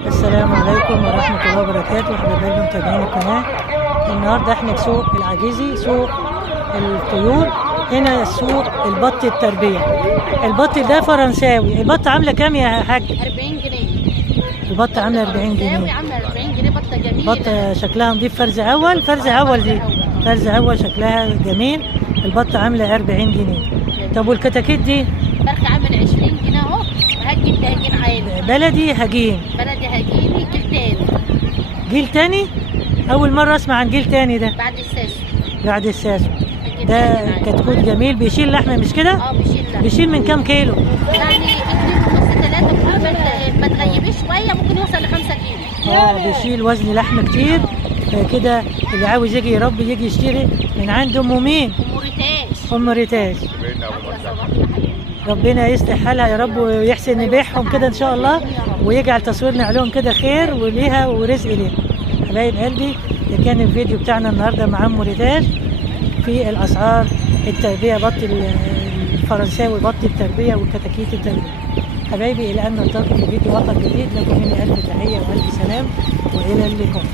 السلام عليكم ورحمة الله وبركاته، حبايبي متابعين القناة. النهارده احنا في سوق العجيزي، سوق الطيور. هنا سوق البط التربية. البط ده فرنساوي. البط عاملة كام يا حاج؟ 40 جنيه. البط عاملة 40 فرنساوي جنيه. عامله 40 جنيه، بطه جميله. بط شكلها نضيف، فرز أول، فرز أول دي. فرز أول شكلها جميل. البط عاملة 40 جنيه. طب والكتاكيت دي؟ فرخ عامل 20 جنيه اهو. هجين ده هجين عادي. بلدي هجين. بلدي هجيني جيل تاني. جيل تاني؟ أول مرة أسمع عن جيل تاني ده. بعد الساسو. بعد الساسو. هجين ده تاني عادي. كتكوت جميل، بيشيل لحمة مش كده؟ بيشيل لحمة. بيشيل من كام كيلو؟ يعني 2.5 3 ما تغيبيش شويه ممكن يوصل ل 5 كيلو. بيشيل وزن لحم كتير. كده اللي عاوز يجي يربي يجي يشتري من عند ام مين؟ وموريتاش. ام ريتاج. ربنا يصلح حالها يا رب ويحسن يبيعهم كده ان شاء الله، ويجعل تصويرنا عليهم كده خير وليها ورزق ليها. حبايب قلبي، ده كان الفيديو بتاعنا النهارده مع ام ريتاج في الاسعار التربيه، بط الفرنساوي، بط التربيه والكتاكيت التربيه. حبايبي، الى ان نلتقي في فيديو اخر جديد، لكم مني الف تحيه والف سلام والى اللقاء.